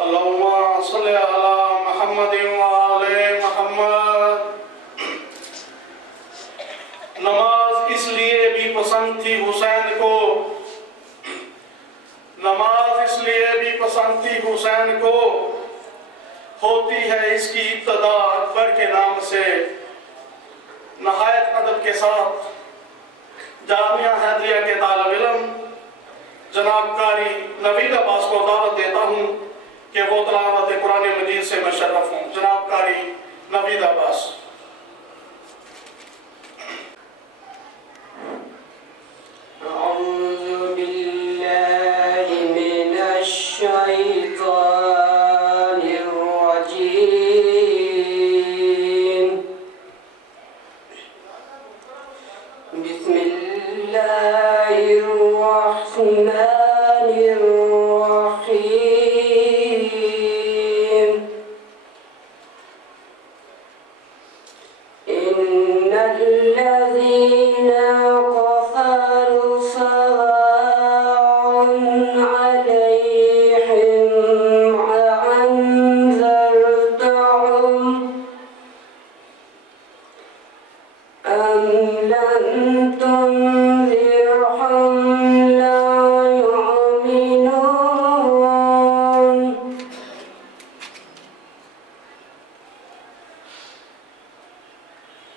اللہم صلی علی محمد وآل محمد۔ نماز اس لیے بھی پسند تھی حسین کو، نماز اس لیے بھی پسند تھی حسین کو، ہوتی ہے اس کی ابتدا اکبر کے نام سے۔ نہایت ادب کے ساتھ جامعہ حیدریہ کے طالب علم جناب قاری نوید عباس کو دعوت دیتا ہوں کہ وہ تلاوت قرآن مجید سے مشرف ہوں۔ جناب قاری نوید عباس۔ اعوذ باللہ من الشیطان الرجیم، بسم اللہ الرحمن الرحیم۔ ان الذین كفروا سواء عليهم أأنذرتهم أم لم تنذرهم لا يؤمنون۔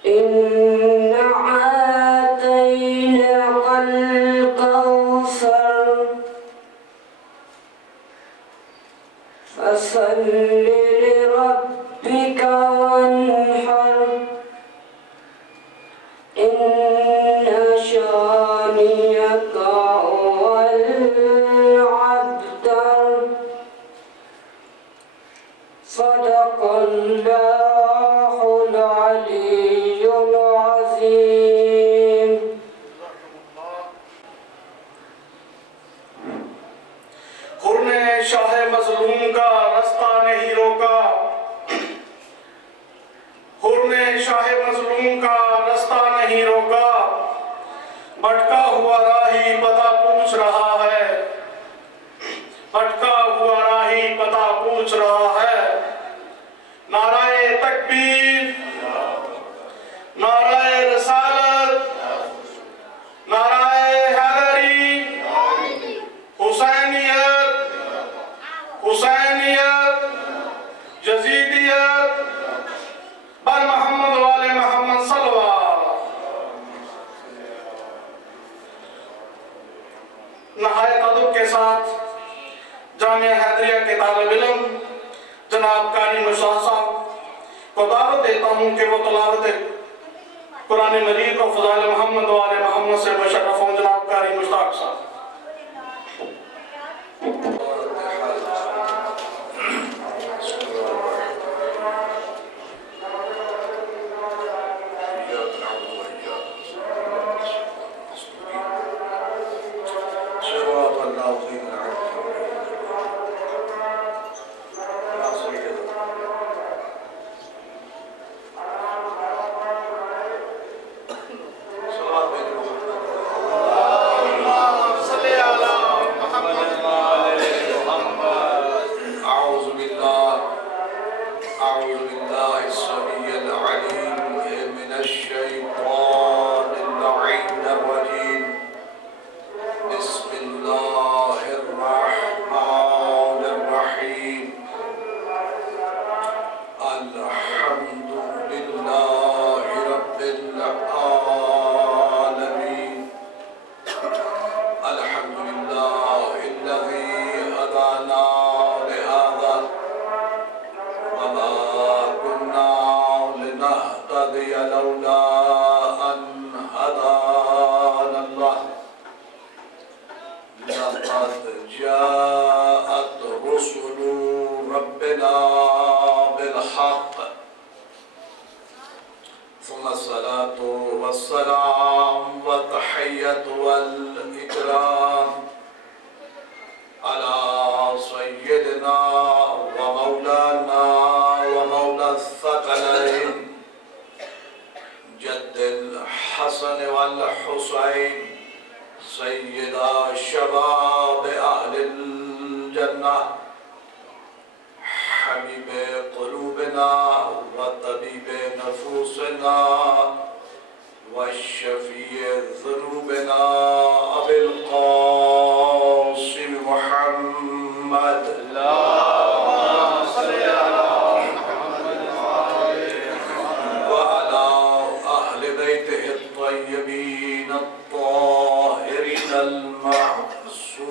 إنا أعطيناك الكوثر فصل لربك وانحر، إن شانئك هو الأبتر۔ صدق اللہ العلی العظیم۔ حر نے شاہ مظلوم کا رستہ نہیں روکا، حر نے شاہ مظلوم کا رستہ نہیں روکا، بھٹکا ہوا راہی پتہ پوچھ رہا ہے، بھٹکا ہوا راہی پتہ پوچھ رہا ہے۔ نعرہ تکبیر، نعرہ رسالت، نعرہ حیدری، حسینیت، حسینیت، یزیدیت، بر محمد والے محمد صلوات۔ نہایت ادب کے ساتھ جامعہ حیدریہ کے طالب علم جناب قاری مشتاق صاحب کو دعوت دیتا ہوں کہ وہ تلاوت قرآن مجید و فضائل محمد والے محمد سے مشرف ہوں۔ جناب قاری مشتاق صاحب۔ سیدہ شباب اہل الجنہ حبيب قلوبنا وطبيب نفوسنا والشفيع ذنوبنا أبي القاسم محمد وعلى أهل بيته الطيبين الطاهرين المعصومين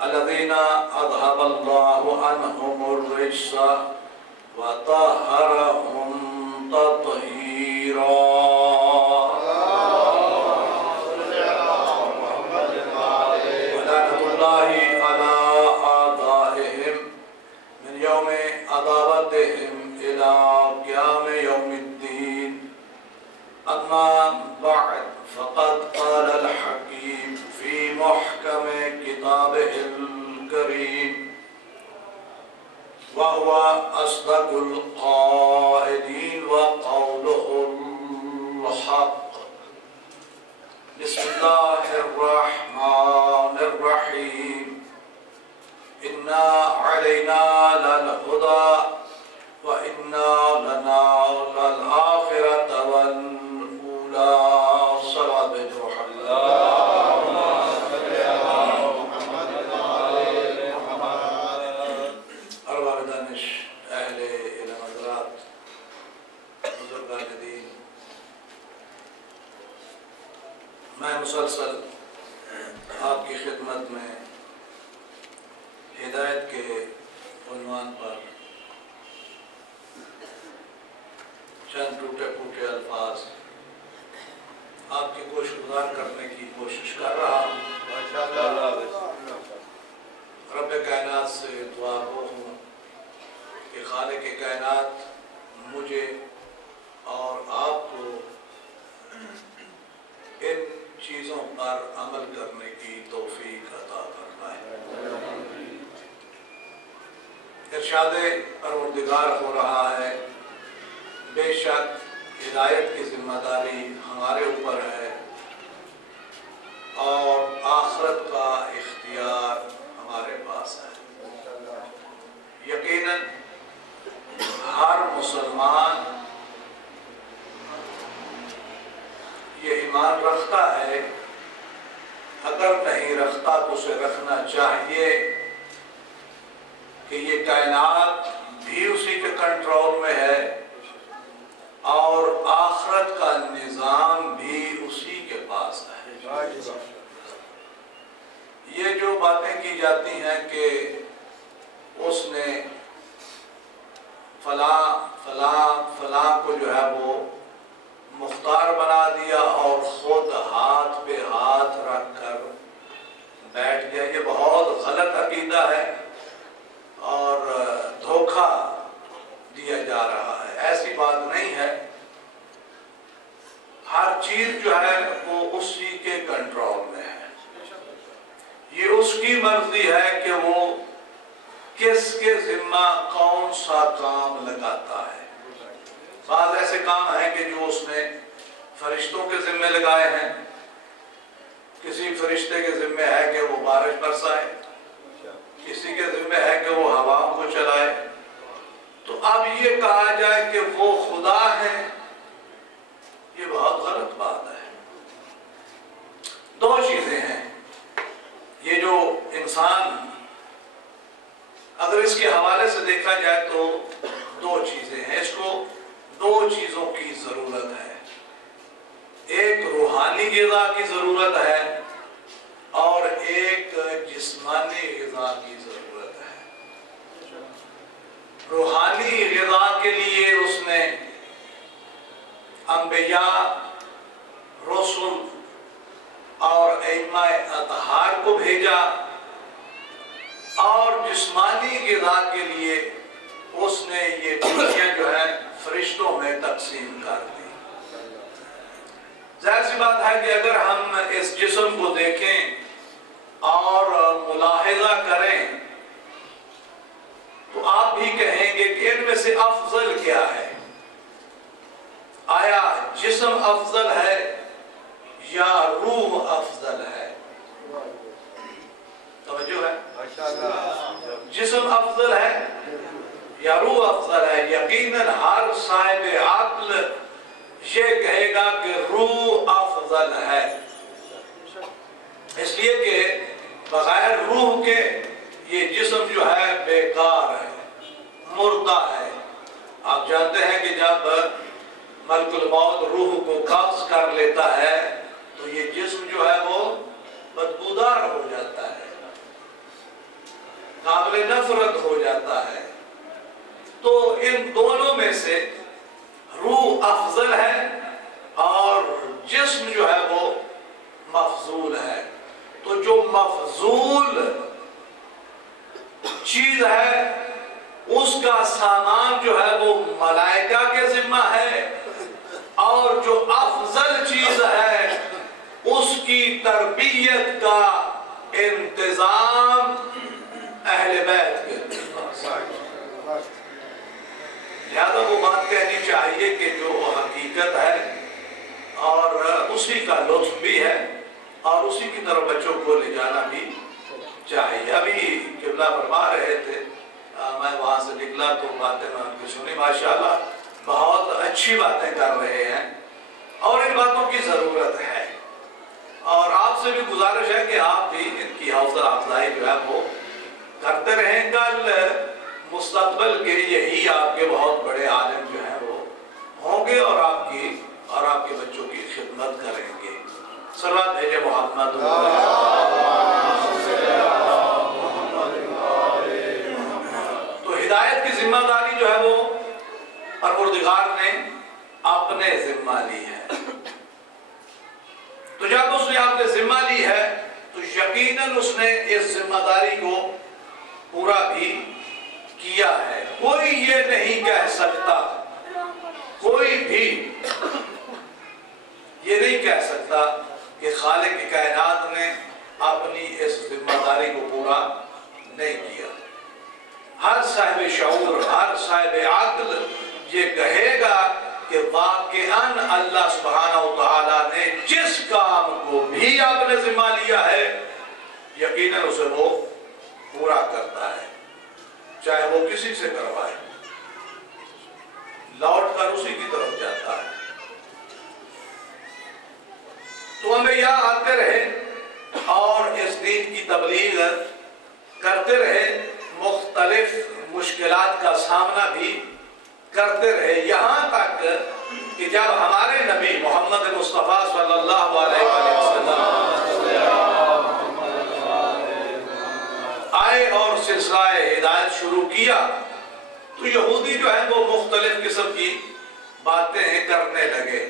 الذين أذهب الله عنهم الرجس وطهرهم تطهيرا ولعنة الله على أعدائهم من يوم عداوتهم إلى قيام يوم الدين أما بعد فقد قال الحكيم في محكم كتابه الكريم وهو أصدق القائلين وقوله الحق بسم الله الرحمن الرحيم إنا علينا للهدى وإنا لنا للآخرة والأولى صلاة بروح الله میں مسلسل آپ کی خدمت میں ہدایت کے عنوان پر چند ٹوٹے پھوٹے الفاظ آپ کی گوش گزار کرنے کی کوشش کر رہا ہوں رب کائنات سے دعا گو ہوں کہ خالق کائنات مجھے اور آپ کو ان چیزوں پر عمل کرنے کی توفیق عطا فرمائے۔ ارشاد پروردگار ہو رہا ہے بے شک ہدایت کی ذمہ داری ہمارے اوپر ہے اور آخرت کا اختیار ہمارے پاس ہے۔ یقیناً ہر مسلمان یہ ایمان رکھتا ہے، اگر نہیں رکھتا تو اسے رکھنا چاہیے کہ یہ کائنات بھی اسی کے کنٹرول میں ہے اور آخرت کا نظام بھی اسی کے پاس ہے۔ یہ جو باتیں کی جاتی ہیں کہ اس نے فلاں فلاں فلاں کو جو ہے وہ مختار بنا دیا اور خود ہاتھ پہ ہاتھ رکھ کر بیٹھ گیا، یہ بہت غلط عقیدہ ہے اور دھوکہ دیا جا رہا ہے۔ ایسی بات نہیں ہے، ہر چیز جو ہے وہ اسی کے کنٹرول میں ہے، یہ اس کی مرضی ہے کہ وہ کس کے ذمہ کون سا کام لگاتا ہے۔ بعض ایسے کام ہیں کہ جو اس نے فرشتوں کے ذمہ لگائے ہیں، کسی فرشتے کے ذمہ ہے کہ وہ بارش برسائے، کسی کے ذمہ ہے کہ وہ ہواؤں کو چلائے، تو اب یہ کہا جائے کہ وہ خدا ہیں، یہ بہت غلط بات ہے۔ دو چیزیں ہیں، یہ جو انسان اگر اس کے حوالے سے دیکھا جائے تو دو چیزیں ہیں، اس کو دو چیزوں کی ضرورت ہے، ایک روحانی غذا کی ضرورت ہے اور ایک جسمانی غذا کی ضرورت ہے۔ روحانی غذا کے لیے اس نے انبیاء، رسول اور ائمہ اطہار کو بھیجا، اور جسمانی غذا کے لیے اس نے یہ چیزیں جو ہے فرشتوں میں تقسیم کر دی۔ ظاہر سی بات ہے کہ اگر ہم اس جسم کو دیکھیں اور ملاحظہ کریں تو آپ بھی کہیں گے کہ ان میں سے افضل کیا ہے؟ آیا جسم افضل ہے یا روح افضل ہے؟ توجہ ہے؟ جسم افضل یا روح افضل ہے، یقیناً ہر صاحب عقل یہ کہے گا کہ روح افضل ہے، اس لیے کہ بغیر روح کے یہ جسم جو ہے بیکار ہے، مردہ ہے۔ آپ جانتے ہیں کہ جب ملک الموت روح کو قبض کر لیتا ہے تو یہ جسم جو ہے وہ بدبودار ہو جاتا ہے، قابل نفرت ہو جاتا ہے۔ تو ان دونوں میں سے روح افضل ہے اور جسم جو ہے وہ مفضول ہے۔ تو جو مفضول چیز ہے اس کا سامان جو ہے وہ ملائکہ کے ذمہ ہے، اور جو افضل چیز ہے اس کی تربیت کا انتظام اہل بیت کے لہذا وہ بات کہنی چاہیے کہ جو حقیقت ہے اور اسی کا لطف بھی ہے اور اسی کی طرف بچوں کو لے جانا بھی چاہیے۔ ابھی قبلہ فرما رہے تھے، میں وہاں سے نکلا تو باتیں میں ان کی سنی، ماشاءاللہ بہت اچھی باتیں کر رہے ہیں اور ان باتوں کی ضرورت ہے، اور آپ سے بھی گزارش ہے کہ آپ بھی ان کی حوصلہ افزائی جو ہے وہ کرتے رہیں۔ کل مستقبل کے یہی آپ کے بہت بڑے عالم جو ہیں وہ ہوں گے اور آپ کے بچوں کی خدمت کریں گے۔ صلوات بھیجے محمد۔ تو ہدایت کی ذمہ داری جو ہے وہ پروردگار نے اپنے ذمہ لی ہے، تو جب اس نے اپنے ذمہ لی ہے تو یقیناً اس نے اس ذمہ داری کو پورا بھی کیا ہے۔ کوئی یہ نہیں کہہ سکتا، کوئی بھی یہ نہیں کہہ سکتا کہ خالق کائنات نے اپنی اس ذمہ داری کو پورا نہیں کیا۔ ہر صاحب شعور، ہر صاحب عقل یہ کہے گا کہ واقعاً اللہ سبحانہ و تعالیٰ نے جس کام کو بھی اپنے ذمہ لیا ہے یقیناً اسے وہ پورا کرتا ہے، چاہے وہ کسی سے کروائے، لوٹ کر اسی کی طرف جاتا ہے۔ تو انبیاء آتے رہے اور اس دین کی تبلیغ کرتے رہے، مختلف مشکلات کا سامنا بھی کرتے رہے، یہاں تک کہ جب ہمارے نبی محمد مصطفیٰ صلی اللہ علیہ وسلم آئے اور سلسلہ ہدایت شروع کیا تو یہودی جو ہے وہ مختلف قسم کی باتیں کرنے لگے،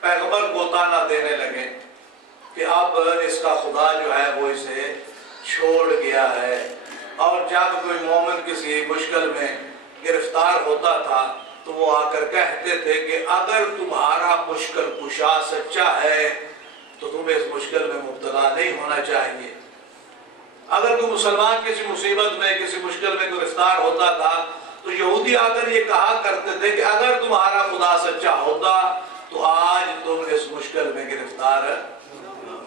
پیغمبر کو طعنہ دینے لگے کہ اب اس کا خدا جو ہے وہ اسے چھوڑ گیا ہے، اور جب کوئی مومن کسی مشکل میں گرفتار ہوتا تھا تو وہ آ کر کہتے تھے کہ اگر تمہارا مشکل کشا سچا ہے تو تمہیں اس مشکل میں مبتلا نہیں ہونا چاہیے۔ اگر کوئی مسلمان کسی مصیبت میں کسی مشکل میں گرفتار ہوتا تھا تو یہودی آ کر یہ کہا کرتے تھے کہ اگر تمہارا خدا سچا ہوتا تو آج تم اس مشکل میں گرفتار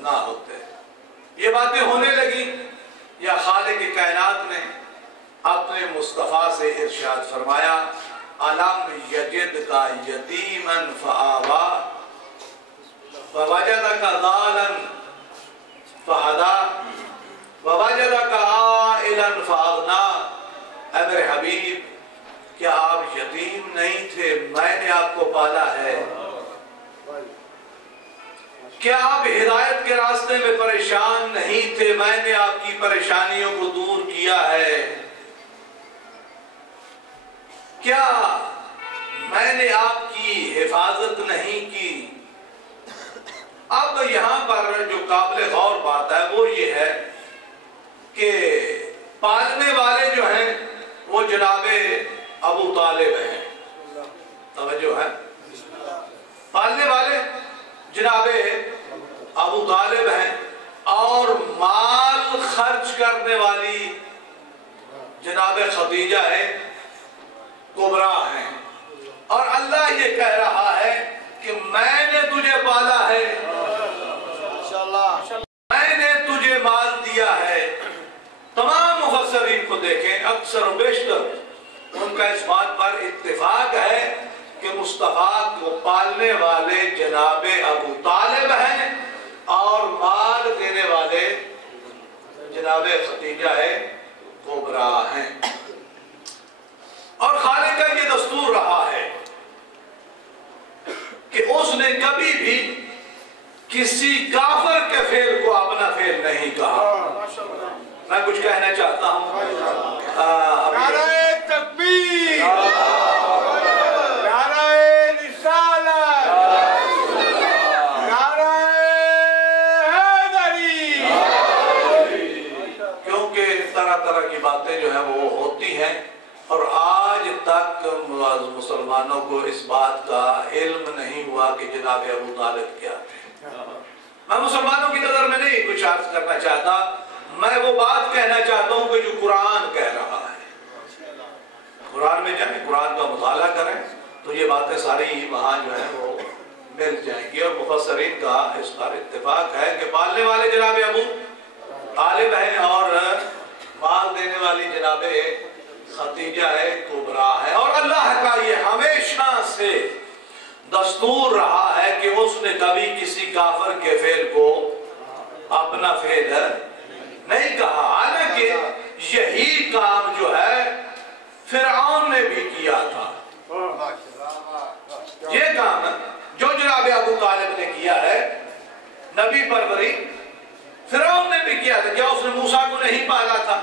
نہ ہوتے۔ یہ باتیں ہونے لگی، یا خالق کائنات نے اپنے مصطفیٰ سے ارشاد فرمایا الم یجد کا یتیما فآوا ووجدک ضالا فہدا ووجدک عائلا فاغنا۔ اے میرے حبیب، کیا آپ یتیم نہیں تھے؟ میں نے آپ کو پالا ہے۔ کیا آپ ہدایت کے راستے میں پریشان نہیں تھے؟ میں نے آپ کی پریشانیوں کو دور کیا ہے۔ کیا میں نے آپ کی حفاظت نہیں کی؟ اب یہاں پر جو قابل غور بات ہے وہ یہ ہے کہ پالنے والے جو ہیں وہ جناب ابو طالب ہیں، توجہ ہے، پالنے والے جناب ابو طالب ہیں، اور مال خرچ کرنے والی جناب خدیجہ ہے، کبرا ہیں، اور اللہ یہ کہہ رہا ہے کہ میں نے تجھے پالا ہے، میں نے تجھے مال دیا ہے۔ تمام مفسرین کو دیکھیں، اکثر و بیشتر ان کا اس بات پر اتفاق ہے کہ مصطفیٰ کو پالنے والے جناب ابو طالب ہیں اور مال دینے والے جناب ختیجہ کبریٰ ہیں۔ اور خالق کا یہ دستور رہا ہے کہ اس نے کبھی بھی کسی کافر کے فعل کو اپنا فعل نہیں کہا۔ میں کچھ کہنا چاہتا ہوں، نعرہ تکبیر، نعرہ رسالت، نعرہ حیدری۔ کیونکہ طرح طرح کی باتیں جو ہیں وہ ہوتی ہیں اور آج تک مسلمانوں کو اس بات کا علم نہیں ہوا کہ جناب ابو طالب کیا تھے۔ میں مسلمانوں کی نظر میں نہیں کچھ عرض کرنا چاہتا، میں وہ بات کہنا چاہتا ہوں کہ جو قرآن کہہ رہا ہے۔ قرآن میں جائیں، قرآن کا مطالعہ کریں تو یہ باتیں ساری وہاں جو ہیں وہ مل جائیں گی۔ اور مفسرین کا اس پر اتفاق ہے کہ پالنے والے جناب ابو طالب ہیں اور مال دینے والی جناب ختیجہ کبریٰ ہے۔ اور اللہ کا یہ ہمیشہ سے دستور رہا ہے کہ اس نے کبھی کسی کافر کے فعل کو اپنا فعل نہیں کہا، حالانکہ یہی کام جو ہے فرعون نے بھی کیا تھا۔ یہ کام جو جناب ابو طالب نے کیا ہے، نبی پروری، فرعون نے بھی کیا تھا۔ کیا اس نے موسیٰ کو نہیں پالا تھا؟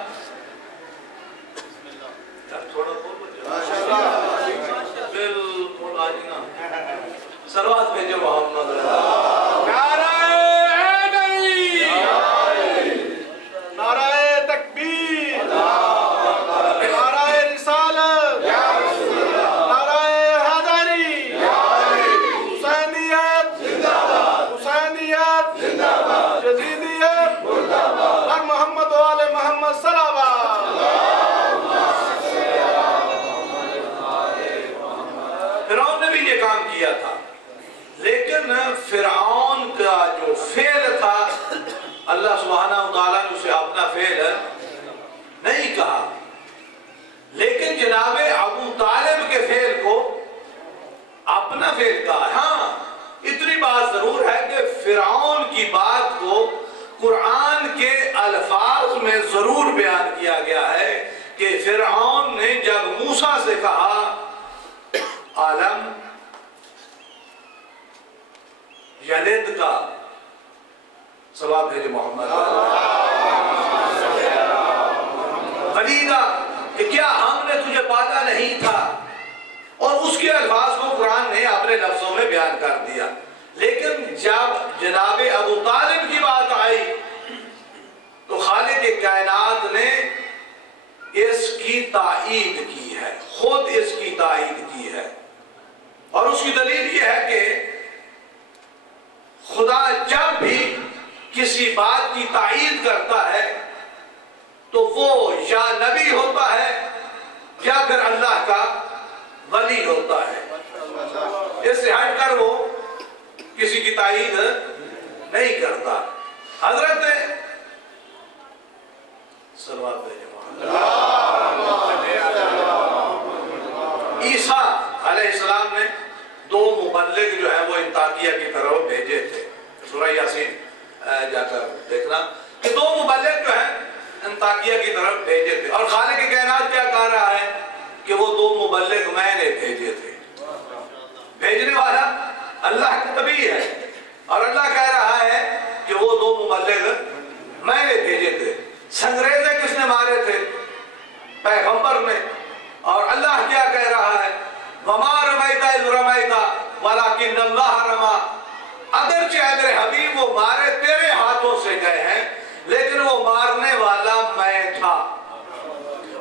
بالکل آجنا سروات بھیجے محمد نعرہ حیدری، نعرہ تکبیر، نعرہ رسالت، نعرہ حیدری، حسینیت، حسینیت، یزیدیت، ہر محمد و آل محمد صلوات۔ فرعون نے بھی یہ کام کیا تھا، لیکن فرعون کا جو فعل تھا اللہ سبحانہ وتعالیٰ نے اسے اپنا فعل نہیں کہا، لیکن جناب ابو طالب کے فعل کو اپنا فعل کہا۔ ہاں اتنی بات ضرور ہے کہ فرعون کی بات کو قرآن کے الفاظ میں ضرور بیان کیا گیا ہے کہ فرعون نے جب موسیٰ سے کہا عالم یلد کا ثواب بھیجے محمد خلیدہ کہ کیا ہم نے تجھے پالا نہیں تھا، اور اس کے الفاظ کو قرآن نے اپنے لفظوں میں بیان کر دیا۔ لیکن جب جناب ابو طالب کی بات آئی تو خالق کائنات نے اس کی تائید کی ہے، خود اس کی تائید کی ہے، اور اس کی دلیل یہ ہے کہ خدا جب بھی کسی بات کی تائید کرتا ہے تو وہ یا نبی ہوتا ہے یا پھر اللہ کا ولی ہوتا ہے، اس سے ہٹ کر وہ کسی کی تائید نہیں کرتا۔ حضرت عیسیٰ علیہ السلام نے دو مبلغ جو ہے وہ انطاکیہ کی طرف بھیجے تھے، سورہ یاسین جا کر دیکھنا کہ دو مبلغ جو ہیں انطاکیہ کی طرف بھیجے تھے، اور خالق کائنات کیا کہہ رہا ہے کہ وہ دو مبلغ میں نے بھیجے تھے۔ بھیجنے والا اللہ کا نبی ہے، اور اللہ کہہ رہا ہے کہ وہ دو مبلغ میں نے بھیجے تھے۔ سنگریزے کس نے مارے تھے؟ پیغمبر نے، اور اللہ کیا کہہ رہا ہے؟ وَمَا رَمَيْتَ إِذْ رَمَيْتَ وَلَكِنَّ اللَّهَ رَمَى۔ اگرچہ اے میرے حبیب وہ مارے تیرے ہاتھوں سے گئے ہیں، لیکن وہ مارنے والا میں تھا۔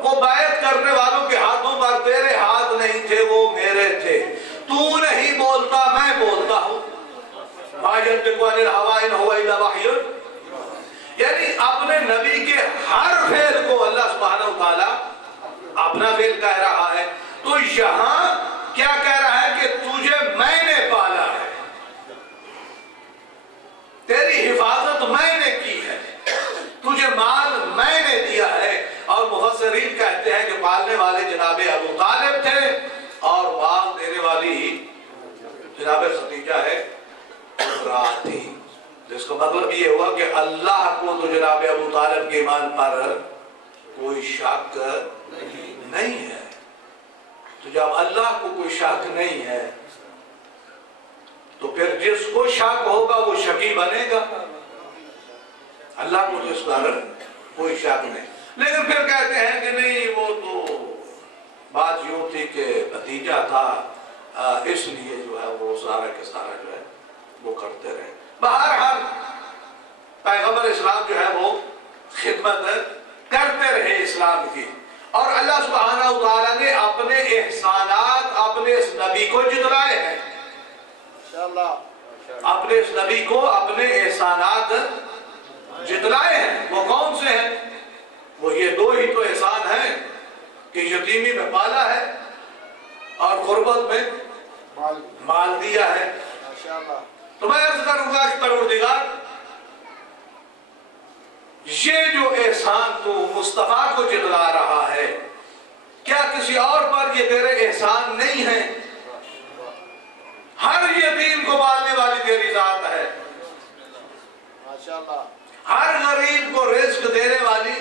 وہ بیعت کرنے والوں کے ہاتھوں پر تیرے ہاتھ نہیں تھے، وہ میرے تھے۔ تو نہیں بولتا، میں بولتا ہوں۔ مَا يَنطِقُ عَنِ الْهَوَىٰ إِنْ هُوَ إِلَّا وَحْيٌ۔ یعنی اپنے نبی کے ہر فعل کو اللہ سبحانہ وتعالیٰ اپنا فعل کہہ رہا ہے، تو یہاں کیا کہہ رہا ہے کہ تجھے میں نے پالا ہے، تیری حفاظت میں نے کی ہے، تجھے مال میں نے دیا ہے۔ اور مفسرین کہتے ہیں کہ جناب خدیجہ ہے کبریٰ تھی، جس کا مطلب یہ ہوا کہ اللہ کو تو جناب ابو طالب کے ایمان پر کوئی شک نہیں ہے۔ تو جب اللہ کو کوئی شک نہیں ہے تو پھر جس کو شک ہوگا وہ شکی بنے گا، اللہ کو تو اس پر کوئی شک نہیں۔ لیکن پھر کہتے ہیں کہ نہیں وہ تو بات یوں تھی کہ بھتیجا تھا اس لیے جو ہے وہ سارا کے سارا جو ہے وہ کرتے رہے۔ بہرحال پیغمبر اسلام جو ہے وہ خدمت کرتے رہے اسلام کی، اور اللہ سبحانہ وتعالیٰ نے اپنے احسانات اپنے اس نبی کو جتلائے ہیں، اپنے اس نبی کو اپنے احسانات جتلائے ہیں۔ وہ کون سے ہیں؟ وہ یہ دو ہی تو احسان ہیں کہ یتیمی میں پالا ہے اور غربت میں مال دیا ہے۔ تو میں عرض کروں گا کہ پروردگار یہ جو احسان تو مصطفیٰ کو جتلا رہا ہے، کیا کسی اور پر یہ تیرے احسان نہیں ہے؟ ہر یتیم کو پالنے والی تیری ذات ہے، ہر غریب کو رزق دینے والی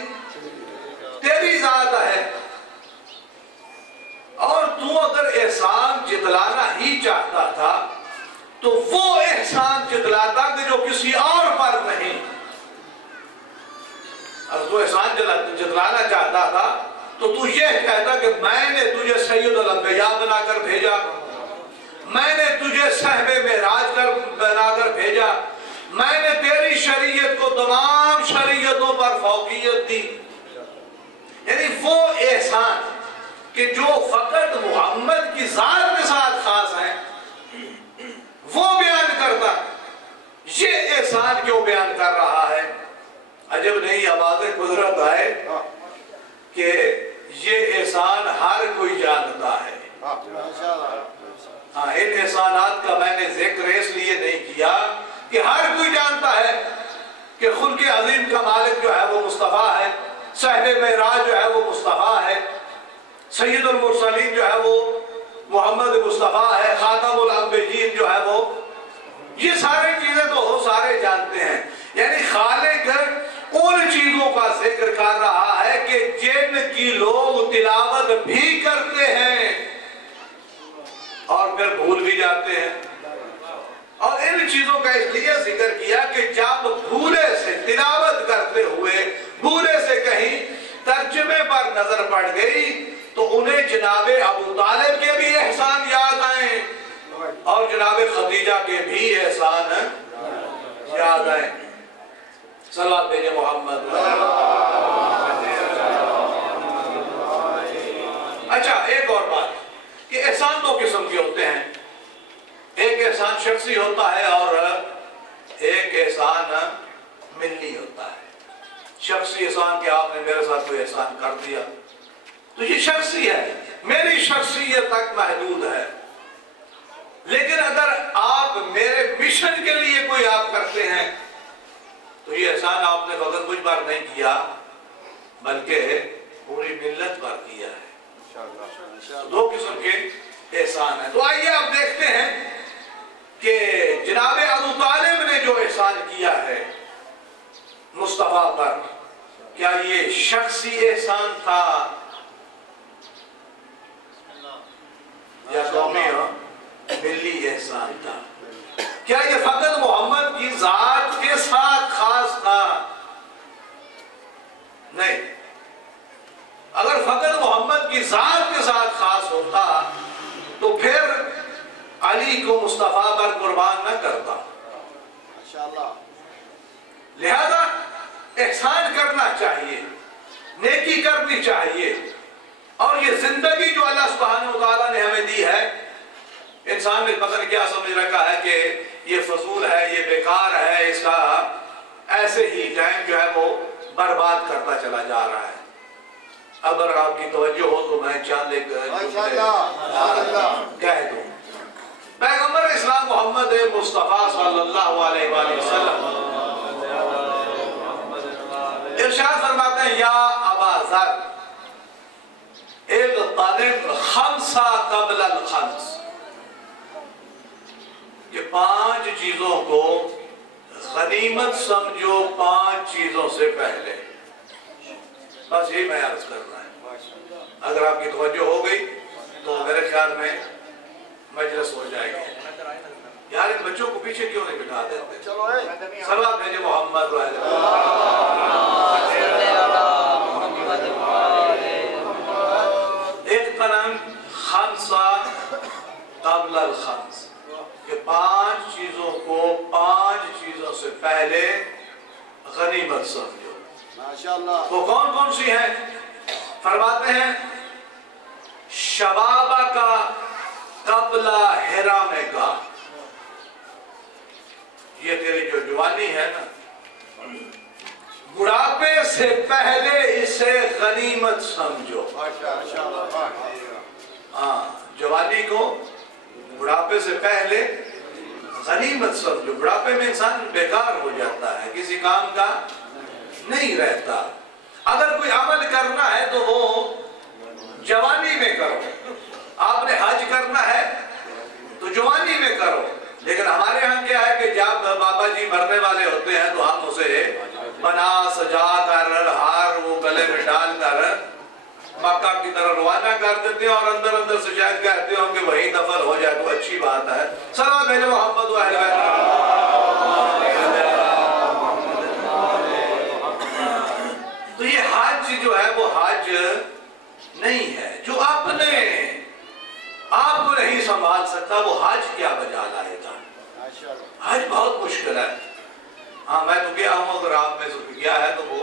تیری ذات ہے، اور تو اگر احسان جتلانا ہی چاہتا تھا تو وہ احسان جتلاتا کہ جو کسی اور پر نہیں۔ اگر تو احسان جتلانا چاہتا تھا تو تو یہ کہتا کہ میں نے تجھے سید الانبیاء بنا کر بھیجا، میں نے تجھے صاحب معراج بنا کر بھیجا، میں نے تیری شریعت کو تمام شریعتوں پر فوقیت دی۔ یعنی وہ احسان کہ جو فقط محمد کی ذات کے ساتھ خاص ہیں وہ بیان کرتا، یہ احسان کیوں بیان کر رہا ہے؟ عجب نہیں آواز قدرت ہے کہ یہ احسان ہر کوئی جانتا ہے۔ ہاں، ان احسانات کا میں نے ذکر اس لیے نہیں کیا کہ ہر کوئی جانتا ہے کہ خلق عظیم کا مالک جو ہے وہ مصطفیٰ ہے، صاحب معراج جو ہے وہ مصطفیٰ ہے، سید المرسلین جو ہے وہ محمد مصطفیٰ ہے، خاتم الانبیین جو ہے وہ، یہ ساری چیزیں تو وہ سارے جانتے ہیں۔ یعنی خالق ان چیزوں کا ذکر کر رہا ہے کہ جن کی لوگ تلاوت بھی کرتے ہیں اور پھر بھول بھی جاتے ہیں، اور ان چیزوں کا اس لیے ذکر کیا کہ جب بھولے سے تلاوت کرتے ہوئے بھولے سے کہیں ترجمے پر نظر پڑ گئی تو انہیں جناب ابو طالب کے بھی احسان یاد آئیں اور جناب خدیجہ کے بھی احسان یاد آئیں۔ صلوات بھیجے محمد۔ اچھا، ایک اور بات کہ احسان دو قسم کے ہوتے ہیں، ایک احسان شخصی ہوتا ہے اور ایک احسان ملی ہوتا ہے۔ شخصی احسان کہ آپ نے میرے ساتھ کوئی احسان کر دیا تو یہ شخصی ہے، میری شخصیت تک محدود ہے، لیکن اگر آپ میرے مشن کے لیے کوئی آپ کرتے ہیں تو یہ احسان آپ نے فقط مجھ پر نہیں کیا بلکہ پوری ملت پر کیا ہے۔ دو قسم کے احسان ہیں۔ تو آئیے آپ دیکھتے ہیں کہ جناب ابو طالب نے جو احسان کیا ہے مصطفیٰ پر، کیا یہ شخصی احسان تھا یا قومی ملی احسان تھا؟ کیا یہ فقط محمد کی ذات کے ساتھ خاص تھا؟ نہیں۔ اگر فقط محمد کی ذات کے ساتھ خاص ہوتا تو پھر علی کو مصطفیٰ پر قربان نہ کرتا۔ لہذا احسان کرنا چاہیے، نیکی کرنی چاہیے، اور یہ زندگی جو اللہ سبحانہ وتعالیٰ نے ہمیں دی ہے، انسان نے پتہ نہیں کیا سمجھ رکھا ہے کہ یہ فضول ہے، یہ بیکار ہے، اس کا ایسے ہی ٹائم جو ہے وہ برباد کرتا چلا جا رہا ہے۔ اگر آپ کی توجہ ہو تو میں چاند ایک کہہ دوں۔ پیغمبر اسلام محمد مصطفیٰ صلی اللہ علیہ وآلہ وسلم ارشاد فرماتے ہیں، یا ابا ذر اغتنم خمسہ قبل الخمس، کہ 5 چیزوں کو غنیمت سمجھو 5 چیزوں سے پہلے. بس یہی میں عرض کرنا ہے. اگر آپ کی توجہ ہو گئی تو میرے خیال میں مجلس ہو جائے گی. یار ان بچوں کو پیچھے کیوں نہیں بٹھا دیتے؟ صلوات بھیجے محمد اقتنم خمسہ قبل الخمس، کہ 5 چیزوں کو 5 چیزوں سے پہلے غنیمت سمجھو. ماشاءاللہ. وہ کون کون سی ہیں؟ فرماتے ہیں شبابہ کا قبل حرام کا. یہ تیری جو جوانی ہے نا، بڑھاپے سے پہلے اسے غنیمت سمجھو. ہاں، جوانی کو بڑھاپے سے پہلے غنیمت سمجھو. بڑھاپے میں انسان بیکار ہو جاتا ہے، کسی کام کا نہیں رہتا. اگر کوئی عمل کرنا ہے تو وہ جوانی میں کرو. آپ نے حج کرنا ہے تو جوانی میں کرو. لیکن ہمارے ہاں کیا ہے کہ جب بابا جی مرنے والے ہوتے ہیں تو ہم اسے بنا سجا کر ہار وہ گلے میں ڈال کر مکہ کی طرف روانہ کر دیتے ہیں، اور اندر اندر سے شاید کہتے ہوں کہ وہی دفن ہو جائے تو اچھی بات ہے. صلوات بھیجے محمد و اہل بیت. تو یہ حج جو ہے وہ حج نہیں ہے. جو آپ کو نہیں سنبھال سکتا وہ حج کیا بجا لائے گا. حج بہت مشکل ہے. ہاں میں تو گیا ہوں، اگر آپ میں سے گیا ہے تو وہ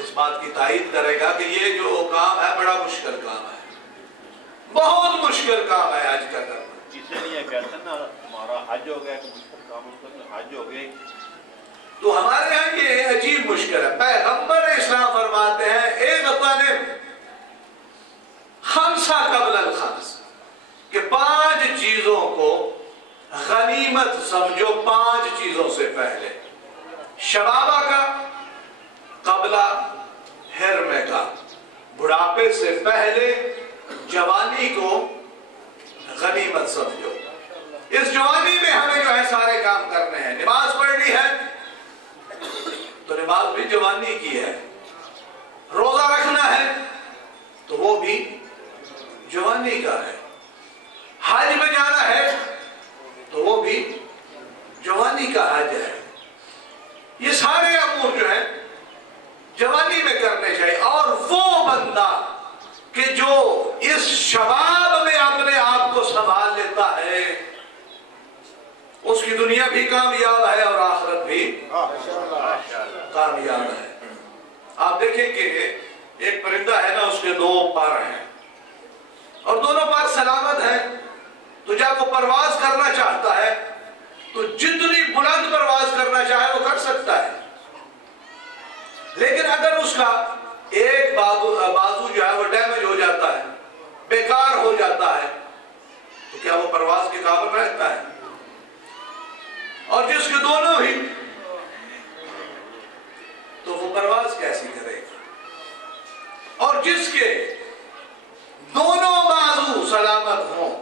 اس بات کی تائید کرے گا کہ یہ جو کام ہے بڑا مشکل کام ہے. بہت مشکل کام ہے حج کا کرنا. اس لیے کہتے ہیں نا ہمارا حج ہو گیا کہ مشکل کام ہوتا ہے، حج ہو گئی. تو ہمارے ہاں یہ عجیب مشکل ہے. پیغمبر اسلام فرماتے ہیں اغتنم خمسہ قبل الخمس، کہ 5 چیزوں کو غنیمت سمجھو 5 چیزوں سے پہلے. شبابہ کا قبل حرم کا، بڑھاپے سے پہلے جوانی کو غنیمت سمجھو. اس جوانی میں ہمیں جو ہے سارے کام کرنے ہیں. نماز پڑھنی ہے تو نماز بھی جوانی کی ہے. روزہ رکھنا ہے تو وہ بھی جوانی کا ہے. حج میں جانا ہے تو وہ بھی جوانی کا حج ہے. یہ سارے امور جو ہیں جوانی میں کرنے چاہیے. اور وہ بندہ کہ جو اس شباب میں اپنے آپ کو سنبھال لیتا ہے اس کی دنیا بھی کامیاب ہے اور آخرت بھی کامیاب ہے. آپ دیکھیں کہ ایک پرندہ ہے نا، اس کے 2 پر ہیں اور دونوں پر سلامت ہیں. تو جب وہ پرواز کرنا چاہتا ہے تو جتنی بلند پرواز کرنا چاہے وہ کر سکتا ہے. لیکن اگر اس کا ایک بازو جو ہے وہ ڈیمیج ہو جاتا ہے، بیکار ہو جاتا ہے، تو کیا وہ پرواز کے قابل رہتا ہے؟ اور جس کے دونوں ہی، تو وہ پرواز کیسی کرے گا؟ اور جس کے دونوں بازو سلامت ہوں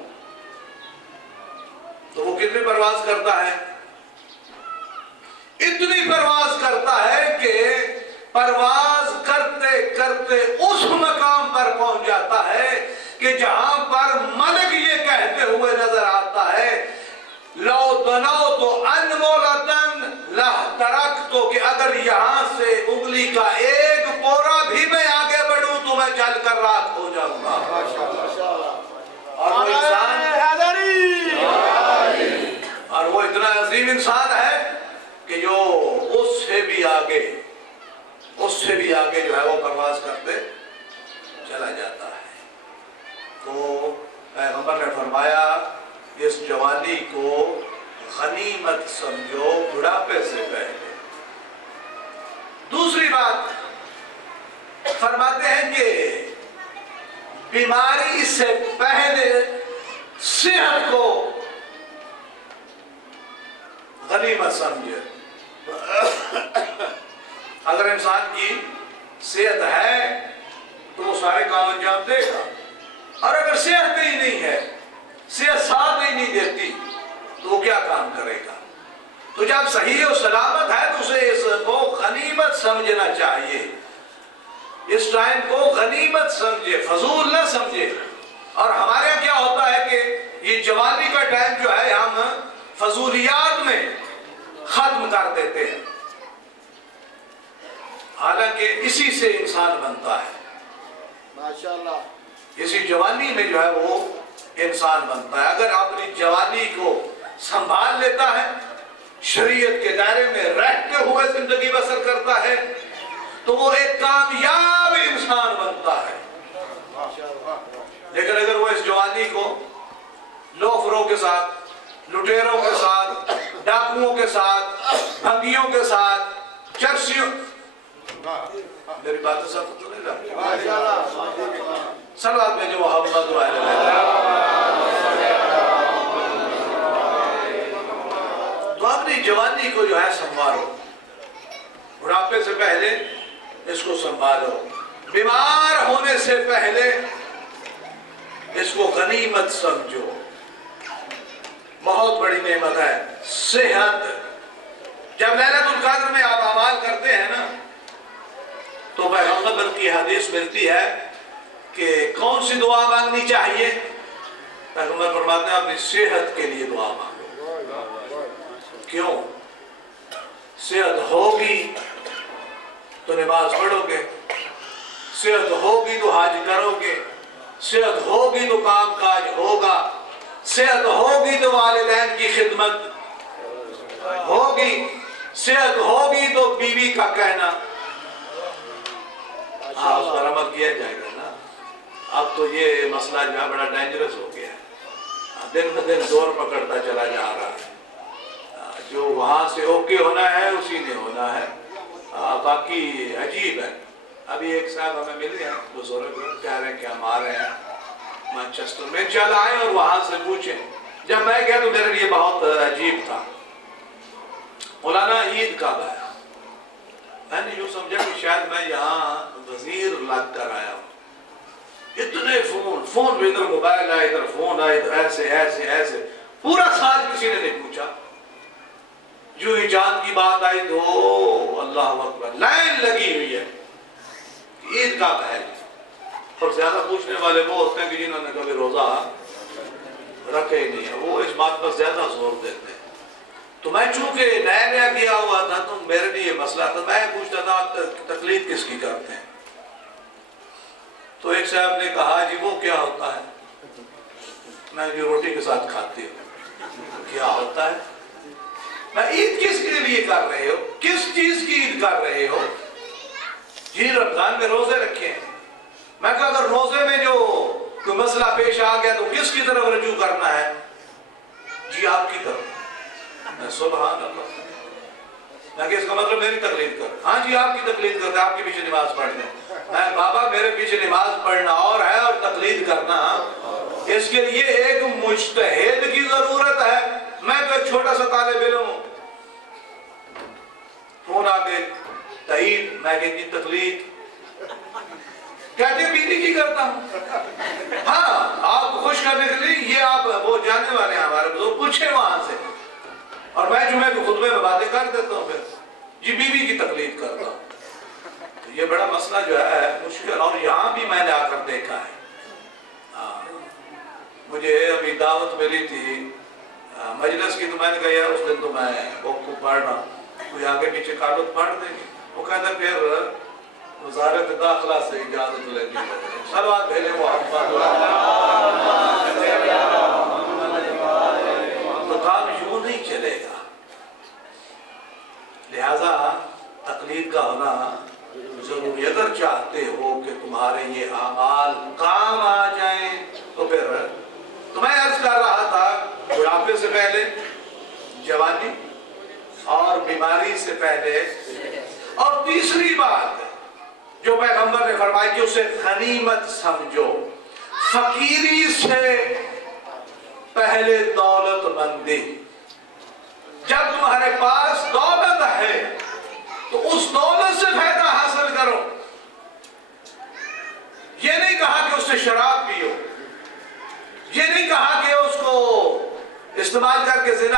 تو وہ کتنی پرواز کرتا ہے؟ اتنی پرواز کرتا ہے کہ پرواز کرتے کرتے اس مقام پر پہنچ جاتا ہے کہ جہاں پر ملک یہ کہتے ہوئے نظر آتا ہے لو دنوت انمولتن لہترکتو، کہ اگر یہاں سے انگلی کا ایک پورا بھی میں آگے بڑھوں تو میں جل کر راکھ ہو جاؤں گا. اور وہ اتنا عظیم انسان ہے کہ جو اس سے بھی آگے جو ہے وہ پرواز کرتے چلا جاتا ہے. تو پیغمبر نے فرمایا اس جوانی کو غنیمت سمجھو بڑھاپے سے پہلے. دوسری بات فرماتے ہیں کہ بیماری سے پہلے صحت کو غنیمت سمجھے. اگر انسان کی صحت ہے تو وہ سارے کام انجام دے گا، اور اگر صحت ہی نہیں ہے، صحت ساتھ ہی نہیں دیتی، تو وہ کیا کام کرے گا؟ تو جب صحیح و سلامت ہے تو اسے اس کو غنیمت سمجھنا چاہیے، اس ٹائم کو غنیمت سمجھے، فضول نہ سمجھے۔ اور ہمارے یہاں کیا ہوتا ہے کہ یہ جوانی کا ٹائم جو ہے ہم فضولیات میں ختم کر دیتے ہیں، حالانکہ اسی سے انسان بنتا ہے، ماشاءاللہ اسی جوانی میں جو ہے وہ انسان بنتا ہے۔ اگر اپنی جوانی کو سنبھال لیتا ہے، شریعت کے دائرے میں رہتے ہوئے زندگی بسر کرتا ہے، تو وہ ایک کامیاب انسان بنتا ہے۔ لیکن اگر وہ اس جوانی کو لوفروں کے ساتھ، لٹیروں کے ساتھ، ڈاکوؤں کے ساتھ، بھنگیوں کے ساتھ، چرسیوں، میری باتیں سب تو نہیں لگتی، صلوات بھیجو محمد وعلیہ تو اپنی جوانی کو جو ہے سنبھالو، بڑھاپے سے پہلے اس کو سنبھالو، بیمار ہونے سے پہلے اس کو غنیمت سمجھو۔ بہت بڑی نعمت ہے صحت۔ جب لیلۃ القدر میں آپ اعمال کرتے ہیں نا تو پیغمبر کی حدیث ملتی ہے کہ کون سی دعا مانگنی چاہیے؟ پیغمبر فرماتے ہیں اپنی صحت کے لیے دعا مانگو۔ کیوں؟ صحت ہوگی تو نماز پڑھو گے، صحت ہوگی تو حج کرو گے، صحت ہوگی تو کام کاج ہوگا، صحت ہوگی تو والدین کی خدمت ہوگی، صحت ہوگی تو بیوی کا کہنا اس پر عمل کیا جائے گا نا۔ اب تو یہ مسئلہ جو ہے بڑا ڈینجرس ہو گیا ہے، دن بہ دن زور پکڑتا چلا جا رہا ہے، جو وہاں سے اوکے ہونا ہے اسی نے ہونا ہے، باقی عجیب ہے۔ ابھی ایک صاحب ہمیں ملے ہیں بزرگ، کہہ رہے ہیں کہ ہم آ رہے ہیں مانچسٹر میں، چل آئے اور وہاں سے پوچھیں۔ جب میں گیا تو میرے لیے بہت عجیب تھا۔ مولانا عید کب ہے؟ میں نے یوں سمجھا کہ شاید میں یہاں وزیر لگ کر آیا ہوں، اتنے فون ادھر موبائل آئے، ادھر فون آئے، ایسے ایسے ایسے، پورا سال کسی نے نہیں پوچھا۔ جو ہی چاند کی بات آئی تو اللہ اکبر، لائن لگی ہوئی ہے عید کب ہے۔ اور زیادہ پوچھنے والے وہ ہوتے ہیں کہ جنہوں نے کبھی روزہ رکھے ہی نہیں ہے، وہ اس بات پر زیادہ زور دیتے ہیں۔ تو میں چونکہ نیا نیا کیا ہوا تھا تو میرے لیے مسئلہ تھا، میں پوچھتا تھا آپ تقلید کس کی کرتے ہیں؟ تو ایک صاحب نے کہا جی وہ کیا ہوتا ہے؟ میں یہ روٹی کے ساتھ کھاتی ہوں۔ کیا ہوتا ہے؟ میں عید کس کے لیے کر رہے ہو؟ کس چیز کی عید کر رہے ہو؟ جی رمضان میں روزے رکھے ہیں۔ میں کہا اگر روزے میں جو کوئی مسئلہ پیش آ گیا تو کس کی طرف رجوع کرنا ہے؟ جی آپ کی طرف۔ میں سبحان اللہ، میں کہ اس کا مطلب میری تقلید کر۔ ہاں جی آپ کی تقلید کرتے، آپ کے پیچھے نماز پڑھنے۔ میں بابا میرے پیچھے نماز پڑھنا اور ہے اور تقلید کرنا، اس کے لیے ایک مجتہد کی ضرورت ہے۔ میں تو ایک چھوٹا سا طالب علم ہوں، فون آ گئے تعید، میں کہ تقلید کہتے بیوی کی کرتا ہوں۔ ہاں آپ کو خوش کرنے کے لیے یہ آپ وہ جاننے والے ہیں ہمارے بزرگ، پوچھیں وہاں سے، اور میں جمعے کے خطبے میں باتیں کر دیتا ہوں، پھر جی بیوی کی تقلید کرتا ہوں۔ تو یہ بڑا مسئلہ جو ہے مشکل، اور یہاں بھی میں نے آ کر دیکھا ہے۔ مجھے ابھی دعوت ملی تھی مجلس کی، تو میں نے کہا یار اس دن تو میں بک کو پڑھنا، کوئی آگے پیچھے کاغذ پڑھ دیں گے؟ وہ کہتا پھر وزارت داخلہ سے اجازت لے لی۔ صلوات بھیجے محمد، تو کام یوں نہیں چلے گا۔ لہذا تقلید کا ہونا ضروری، اگر چاہتے ہو کہ تمہارے یہ اعمال کام آ جائیں تو پھر تو میں عرض کر رہا تھا بڑھاپے سے پہلے جوانی، اور بیماری سے پہلے، اور تیسری بات جو پیغمبر نے فرمائی کہ اسے غنیمت سمجھو، فقیری سے پہلے دولت مندی۔ جب تمہارے پاس دولت ہے تو اس دولت سے فائدہ حاصل کرو۔ یہ نہیں کہا کہ اس سے شراب پیو، یہ نہیں کہا کہ اس کو استعمال کر کے زنا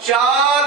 4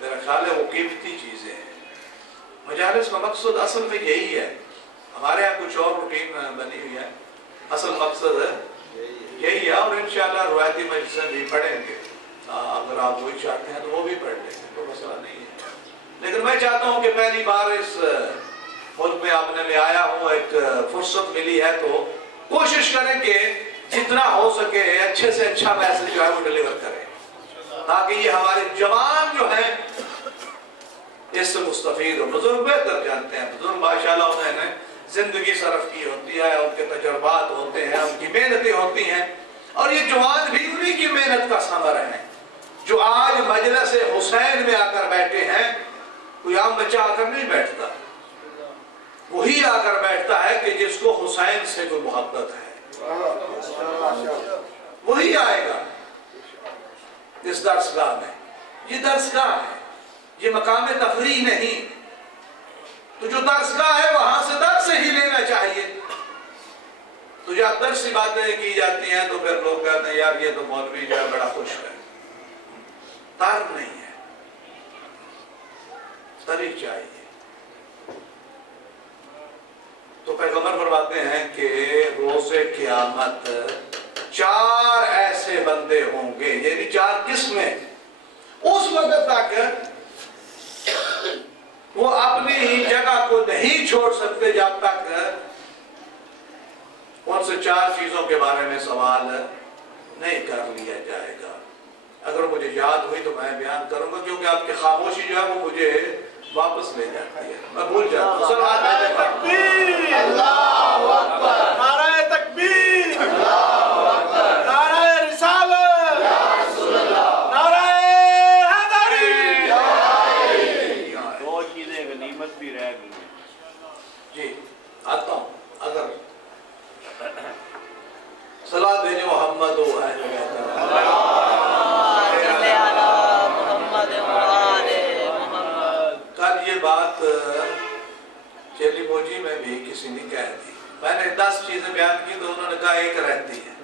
میرا خیال ہے وہ قیمتی چیزیں ہیں. مجالس کا مقصد اصل میں یہی ہے. ہمارے یہاں کچھ اور روٹین بنی ہوئی ہے، اصل مقصد یہی ہے. اور انشاءاللہ روایتی مجلسیں بھی پڑھیں گے، اگر آپ وہی چاہتے ہیں تو وہ بھی پڑھ لیں گے، کوئی مسئلہ نہیں ہے. لیکن میں چاہتا ہوں کہ پہلی بار اس ملک میں آپ نے میں آیا ہوں، ایک فرصت ملی ہے تو کوشش کریں کہ جتنا ہو سکے اچھے سے اچھا میسج جو ہے وہ ڈیلیور کریں، تاکہ یہ ہمارے جوان جو ہیں اس سے مستفید ہو. بزرگ بہتر جانتے ہیں، بزرگ ماشاءاللہ انہوں نے زندگی صرف کی ہوتی ہے، ان کے تجربات ہوتے ہیں، ان کی محنتیں ہوتی ہیں، اور یہ جوان بھی انہی کی محنت کا ثمر ہیں جو آج مجلس حسین میں آ کر بیٹھے ہیں. کوئی عام بچہ آ کر نہیں بیٹھتا، وہی آ کر بیٹھتا ہے کہ جس کو حسین سے کوئی محبت ہے، وہی آئے گا اس درسگاہ میں. یہ درسگاہ ہے، یہ مقام تفریح نہیں. تو جو درسگاہ ہے وہاں سے درس ہی لینا چاہیے. تو جب درسی باتیں کی جاتی ہیں تو پھر لوگ کہتے ہیں یار یہ تو مولوی جو ہے بڑا خوش ہے. تر نہیں ہے، تری چاہیے. تو پیغمبر فرماتے ہیں کہ روز قیامت 4 ایسے بندے ہوں گے، یعنی 4 قسمیں. اس وقت تک وہ اپنی جگہ کو نہیں چھوڑ سکتے جب تک ان سے 4 چیزوں کے بارے میں سوال نہیں کر لیا جائے گا. اگر مجھے یاد ہوئی تو میں بیان کروں گا، کیونکہ آپ کی خاموشی جو ہے وہ مجھے واپس لے جاتی ہے، میں بھول جاتا ہوں. نعرہ تکبیر، اللہ اکبر، نعرہ تکبیر، اللہ اکبر، نعرہ رسالت، یا رسول اللہ، نعرہ حیدری. 2 چیزیں غنیمت بھی رہ گئی. جی آتا ہوں. اگر صلاۃ بھیجے محمد و اہل بیت کل یہ بات چیلی موجی میں بھی کسی نے کہہ دی. میں نے 10 چیزیں بیان کی تو انہوں نے کہا ایک رہتی ہے.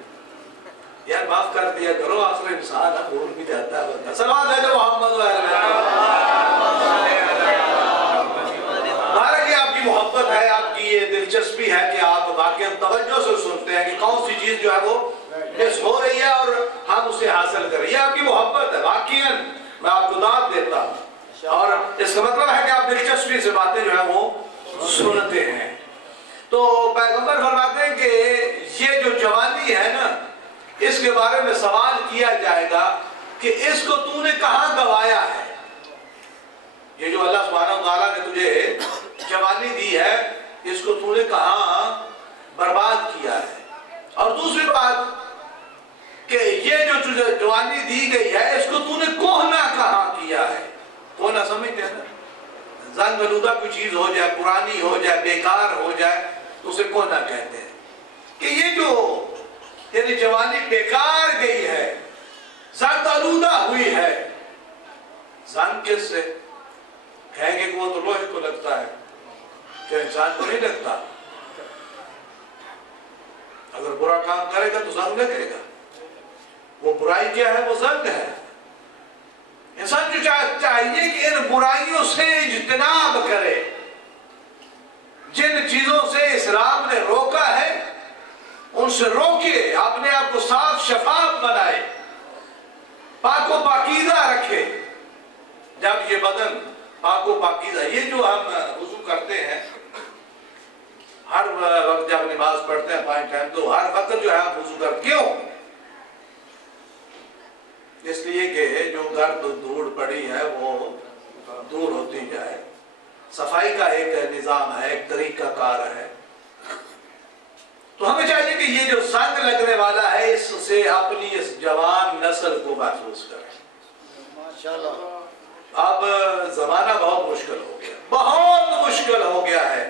یار معاف کر دیا کرو، آخر انسان ہے، بھول بھی جاتا ہے بندہ. صلاۃ بھیجے محمد و اہل بیت. آپ کی محبت ہے، آپ کی یہ دلچسپی ہے کہ آپ واقعی توجہ سے سنتے ہیں کہ کون سی چیز جو ہے وہ مس ہو رہی ہے اور ہم اسے حاصل کریں. یہ آپ کی محبت ہے. واقعی میں آپ کو داد دیتا ہوں، اور اس کا مطلب ہے کہ آپ دلچسپی سے باتیں جو ہے وہ سنتے ہیں. تو پیغمبر فرماتے ہیں کہ یہ جو جوانی ہے نا، اس کے بارے میں سوال کیا جائے گا کہ اس کو تو نے کہاں گوایا ہے. یہ جو اللہ سبحانہ وتعالیٰ نے تجھے جوانی دی ہے، اس کو تو نے کہاں برباد کیا ہے. اور دوسری بات کہ یہ جو تجھے جوانی دی گئی ہے، اس کو تو نے کوہنا کہاں کیا ہے. کوہنا سمجھتے ہیں نا، زنگ آلودہ کوئی چیز ہو جائے، پرانی ہو جائے، بیکار ہو جائے تو اسے کوہنا کہتے ہیں. کہ یہ جو یعنی جوانی بیکار گئی ہے، زنگ آلودہ ہوئی ہے. زنگ کس سے کہیں گے کہ وہ تو لوہے کو لگتا ہے، کہ انسان کو نہیں لگتا. اگر برا کام کرے گا تو زنگ لگے گا. وہ برائی کیا ہے؟ وہ زنگ ہے. انسان جو چاہیے کہ ان برائیوں سے اجتناب کرے. جن چیزوں سے اسلام نے روکا ہے ان سے روکے، اپنے آپ کو صاف شفاف بنائے، پاک و پاکیزہ رکھے. جب یہ بدن پاک و پاکیزہ، یہ جو ہم وضو کرتے ہیں ہر وقت جب نماز پڑھتے ہیں 5 ٹائم، تو ہر وقت جو ہے ہم وضو کرتے کیوں؟ اس لیے کہ جو گرد دھوڑ پڑی ہے وہ دور ہوتی جائے. صفائی کا ایک نظام ہے، ایک طریقہ کار ہے. تو ہمیں چاہیے کہ یہ جو زنگ لگنے والا ہے اس سے اپنی اس جوان نسل کو محفوظ کریں. ماشاءاللہ. اب زمانہ بہت مشکل ہو گیا، بہت مشکل ہو گیا ہے.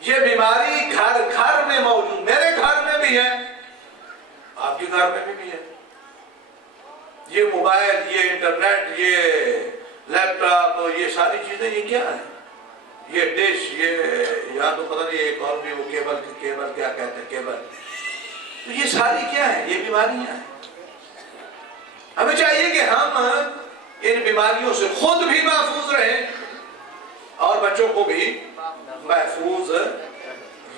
یہ بیماری گھر گھر میں موجود، میرے گھر میں بھی ہے، آپ کے گھر میں بھی ہے. یہ موبائل، یہ انٹرنیٹ، یہ لیپ ٹاپ، یہ ساری چیزیں یہ کیا ہے؟ یہ ڈش، یہ یا تو پتہ نہیں ایک اور بھی وہ کیبل کیا کہتے ہیں، کیبل. تو یہ ساری کیا ہے؟ یہ بیماریاں ہیں. ہمیں چاہیے کہ ہم ان بیماریوں سے خود بھی محفوظ رہیں اور بچوں کو بھی محفوظ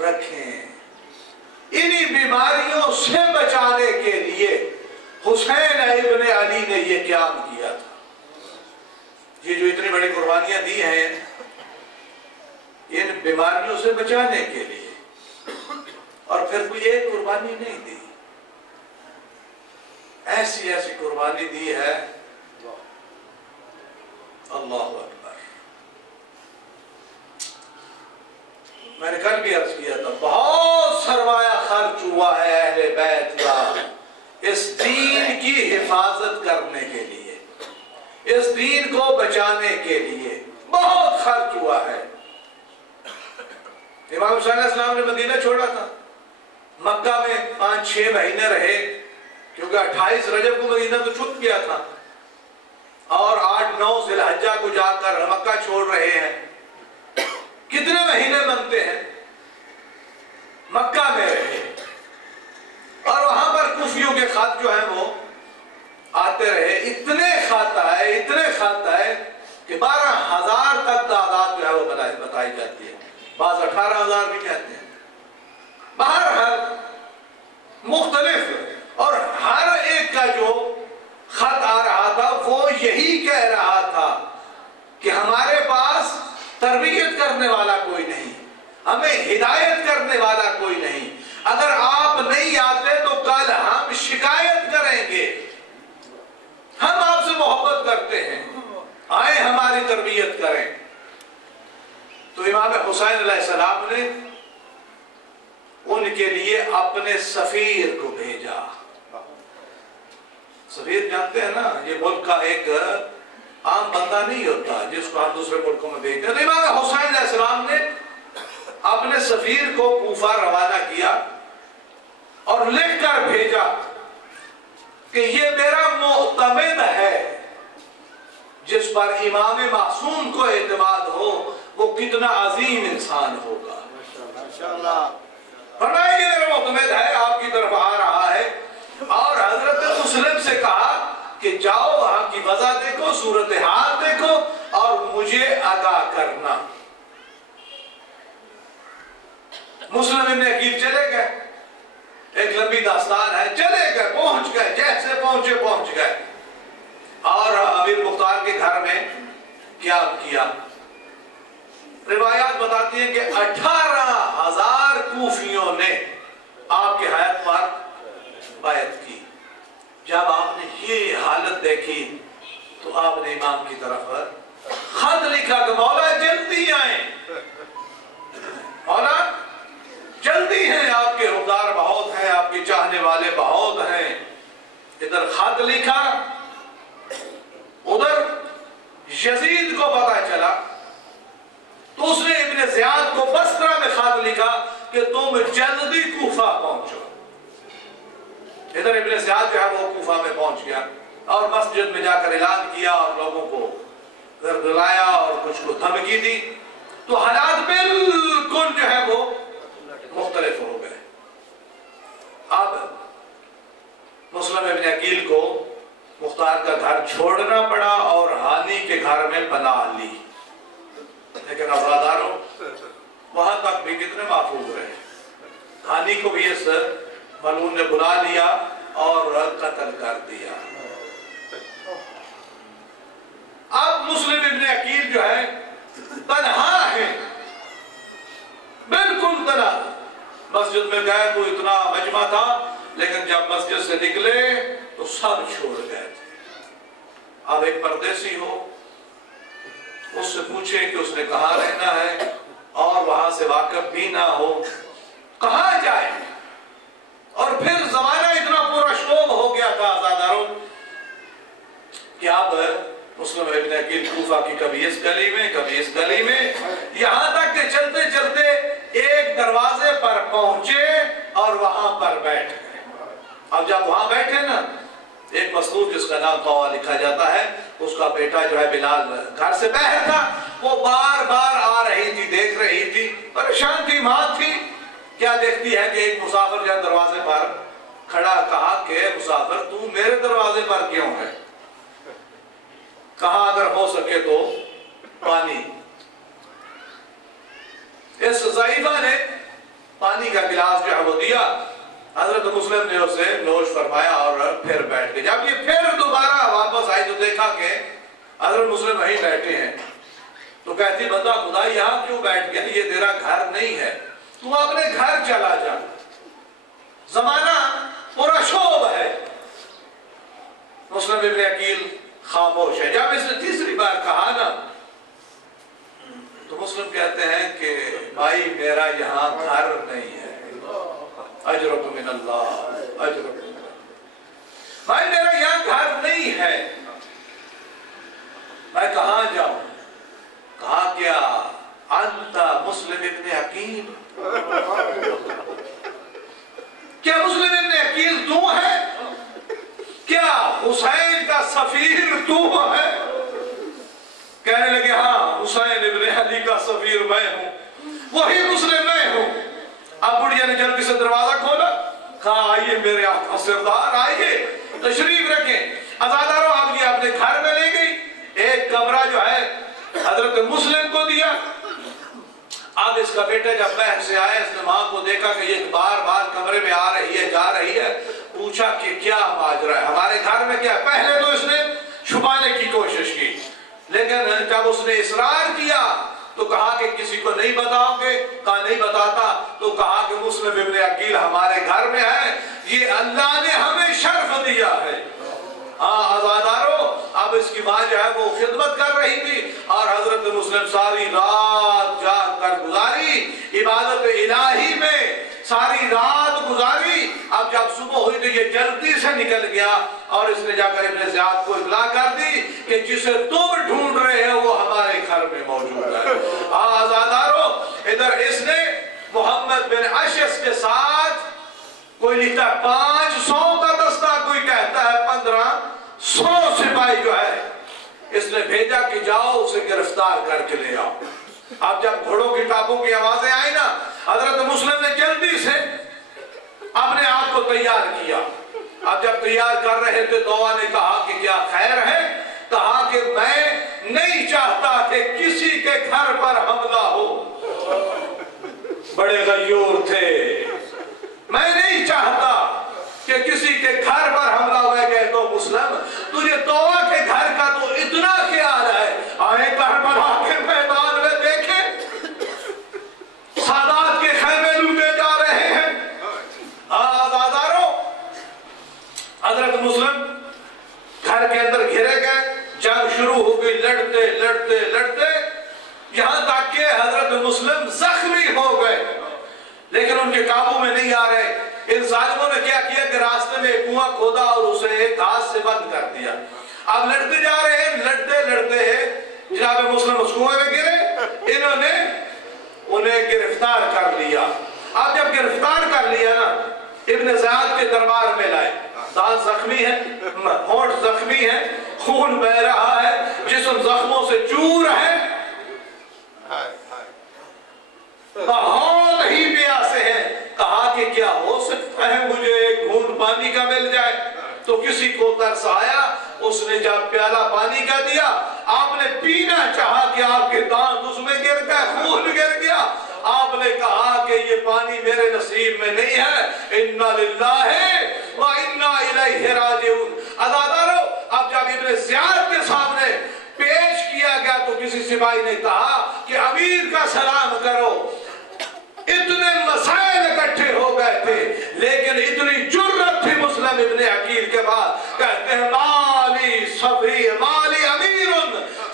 رکھیں۔ انہی بیماریوں سے بچانے کے لیے حسین ابن علی نے یہ قیام کیا تھا۔ یہ جو اتنی بڑی قربانیاں دی ہیں ان بیماریوں سے بچانے کے لیے، اور پھر کوئی ایک قربانی نہیں دی، ایسی ایسی قربانی دی ہے، اللہ اکبر۔ میں نے کل بھی عرض کیا تھا، بہت سرمایہ خرچ ہوا ہے اہل بیت کا اس دین کی حفاظت کرنے کے لیے، اس دین کو بچانے کے لیے بہت خرچ ہوا ہے۔ امام حسین علیہ السلام نے مدینہ چھوڑا تھا، مکہ میں 5-6 مہینے رہے، کیونکہ 28 رجب کو مدینہ تو چھوٹ گیا تھا، اور 8-9 ذی الحجہ کو جا کر مکہ چھوڑ رہے ہیں۔ کتنے مہینے بنتے ہیں؟ مکہ میں رہے، اور وہاں پر کوفیوں کے خط جو ہیں وہ آتے رہے، اتنے خط آئے کہ 12,000 تک تعداد جو ہے وہ بتائی جاتی ہے، بعض 18,000 بھی کہتے ہیں۔ بہرحال مختلف، اور ہر ایک کا جو خط آ رہا تھا وہ یہی کہہ رہا تھا کہ ہمارے پاس تربیت کرنے والا کوئی نہیں، ہمیں ہدایت کرنے والا کوئی نہیں، اگر آپ نہیں آتے تو کل ہم شکایت کریں گے، ہم آپ سے محبت کرتے ہیں، آئیں ہماری تربیت کریں۔ تو امام حسین علیہ السلام نے ان کے لیے اپنے سفیر کو بھیجا۔ سفیر جانتے ہیں نا، یہ ملک کا ایک عام بندہ نہیں ہوتا جس کو ہم دوسرے ملکوں میں بھیجتے ہیں۔ تو امام حسین علیہ السلام نے اپنے سفیر کو کوفہ روانہ کیا اور لکھ کر بھیجا کہ یہ میرا معتمد ہے، جس پر امام معصوم کو اعتماد ہو وہ کتنا عظیم انسان ہوگا۔ فرمایا یہ میرا معتمد ہے، آپ کی طرف آ رہا ہے، اور حضرت مسلم سے کہا کہ جاؤ وہاں کی وضع دیکھو، صورتحال دیکھو اور مجھے آگاہ کرنا۔ مسلم ابن عقیل چلے گئے، ایک لمبی داستان ہے، چلے گئے، پہنچ گئے، جیسے پہنچ گئے، اور امیر مختار کے گھر میں قیام کیا۔ روایات بتاتی ہیں کہ 18,000 کوفیوں نے آپ کے حیات پر بیعت کی۔ جب آپ نے یہ حالت دیکھی تو آپ نے امام کی طرف خط لکھا کہ مولا جلدی آئیں، مولا جلدی ہیں، آپ کے حقدار بہت ہیں، آپ کے چاہنے والے بہت ہیں۔ ادھر خط لکھا، ادھر یزید کو پتہ چلا تو اس نے ابن زیاد کو بصرہ میں خط لکھا کہ تم جلدی کوفہ پہنچو۔ ادھر ابن زیاد جو ہے وہ کوفہ میں پہنچ گیا اور مسجد میں جا کر اعلان کیا اور لوگوں کو گرگلایا اور کچھ کو دھمکی دی، تو حالات بالکل جو ہے وہ مختلف ہو گئے۔ اب مسلم ابن عقیل کو مختار کا گھر چھوڑنا پڑا اور ہانی کے گھر میں پناہ لی، لیکن افراداروں وہاں تک بھی کتنے محفوظ رہے۔ ہانی کو بھی اس ملعون نے بلا لیا اور قتل کر دیا۔ اب مسلم ابن عقیل جو ہے تنہا ہے، بالکل تنہا۔ مسجد میں گئے تو اتنا مجمع تھا، لیکن جب مسجد سے نکلے تو سب چھوڑ گئے تھے۔ اب ایک پردیسی ہو، اس سے پوچھے کہ اس نے کہاں رہنا ہے اور وہاں سے واقف بھی نہ ہو، کہاں جائے؟ اور پھر زمانہ اتنا پورا شوب ہو گیا تھا آزاداروں کہ اب مسلم ابن عقیل کوفہ کی کبھی اس گلی میں کبھی اس گلی میں، یہاں تک کہ چلتے چلتے ایک دروازے پر پہنچے اور وہاں پر بیٹھ گئے۔ اب جب وہاں بیٹھے نا، ایک مصدور جس کا نام طوع لکھا جاتا ہے، اس کا بیٹا جو ہے بلال گھر سے باہر تھا، وہ بار بار آ رہی تھی، دیکھ رہی تھی، پریشان تھی، ماں تھی، کیا دیکھتی ہے کہ ایک مسافر جو دروازے پر کھڑا، کہا کہ مسافر تو میرے دروازے پر کیوں ہے؟ کہا اگر ہو سکے تو پانی. اس ضعیفہ نے پانی کا گلاس جو ہے وہ دیا. حضرت مسلم نے اسے نوش فرمایا اور پھر بیٹھ گئے. جب یہ پھر دوبارہ واپس آئی تو دیکھا کہ حضرت مسلم وہیں بیٹھے ہیں. تو کہتی بندہ خدا یہاں کیوں بیٹھ گیا؟ یہ تیرا گھر نہیں ہے, تو اپنے گھر چلا جا, زمانہ پورا شوب ہے. مسلم ابن عقیل خاموش ہے. جب اس نے تیسری بار کہا نا تو مسلم کہتے ہیں کہ بھائی میرا یہاں گھر نہیں ہے. اجرک من اللہ, اجرک من اللہ. بھائی میرا یہاں گھر نہیں ہے, میں کہاں جاؤں؟ کہا کیا انت مسلم ابن عقیل, کیا مسلم ابن عقیل تو ہے؟ کیا حسین کا سفیر تو ہے؟ کہنے لگے ہاں حسین ابن علی کا سفیر میں ہوں, وہی مسلم میں ہوں. اب بڑھیا نے جلدی سے دروازہ کھولا, کہا آئیے میرے آقا سردار, آئیے تشریف رکھیں. عزاداروں آپ یہ اپنے گھر میں لے گئی. ایک کمرہ جو ہے حضرت مسلم کو دیا. اب اس کا بیٹا جب بہن سے آیا, اس نے ماں کو دیکھا کہ یہ بار بار کمرے میں آ رہی ہے جا رہی ہے. پوچھا کہ کیا ماجرا ہے, ہمارے گھر میں کیا؟ پہلے تو اس نے چھپانے کی کوشش کی, لیکن جب اس نے اصرار کیا تو کہا کہ کسی کو نہیں بتاؤ گے. کہا نہیں بتاتا. تو کہا کہ مسلم ابن عقیل ہمارے گھر میں ہے, یہ اللہ نے ہمیں شرف دیا ہے. ہاں عزاداروں, اب اس کی ماں جو ہے وہ خدمت کر رہی تھی اور حضرت مسلم ساری رات جاگ کر گزاری, عبادت الہی میں ساری رات گزاری. اب جب صبح ہوئی تو یہ جلدی سے نکل گیا اور اس نے جا کر ابن زیاد کو اطلاع کر دی کہ جسے تم ڈھونڈ رہے ہیں وہ ہمارے گھر میں موجود ہے. آزاداروں, ادھر اس نے محمد بن اشعث کے ساتھ, کوئی لکھتا ہے 500 کا دستہ, کوئی کہتا ہے 1500 سپاہی جو ہے اس نے بھیجا کہ جاؤ اسے گرفتار کر کے لے آؤ. اب جب گھوڑوں کی ٹاپوں کی آوازیں آئی نا, حضرت مسلم نے جلدی سے اپنے آپ کو تیار کیا. اب جب تیار کر رہے تھے دعا نے کہا کہ کیا خیر ہے؟ کہا کہ میں نہیں چاہتا کہ کسی کے گھر پر حملہ ہو. بڑے غیور تھے. میں نہیں چاہتا کہ کسی کے گھر پر حملہ ہو. میں کہتا ہوں مسلم, تجھے دعا کے گھر کا تو اتنا خیال ہے, آئے کربلا کے میدان میں دیکھیں سادات کے خیمے لوٹے جا رہے ہیں. آزاداروں, حضرت مسلم گھر کے اندر گھرے گئے. جنگ شروع ہو گئی, لڑتے لڑتے لڑتے یہاں تک کہ حضرت مسلم زخمی ہو گئے, لیکن ان کے قابو میں نہیں آ رہے. ان ظالموں نے کیا کیا کہ راستے میں ایک کنواں کھودا اور اسے گھاس سے بند کر دیا. اب لڑتے جا رہے ہیں, لڑتے لڑتے جناب مسلم اس کنویں میں گرے. انہوں نے انہیں گرفتار کر لیا. اب جب گرفتار کر لیا نا, ابن زیاد کے دربار میں لائے. دانت زخمی ہے, ہونٹ زخمی ہے, خون بہ رہا ہے, جسم زخموں سے چور ہے, ماحول ہی پیاسے ہیں. کہا کہ کیا ہو سکتا ہے مجھے ایک گھونٹ پانی کا مل جائے؟ تو کسی کو ترس آیا, اس نے جب پیالہ پانی کا دیا, آپ نے پینا چاہا کہ آپ کے دانت اس میں گر گئے, خون گر گیا. آپ نے کہا کہ یہ پانی میرے نصیب میں نہیں ہے. انا للہ و انا الیہ راجعون. عزاداروں, اب جب ابن زیاد کے سامنے پیش کیا گیا تو کسی سپاہی نے کہا کہ امیر کا سلام کرو. اتنے مسائل اکٹھے ہو گئے تھے, لیکن اتنی جرت تھی مسلم ابن عقیل کے بعد. کہتے ہیں مالی صبری مالی امیر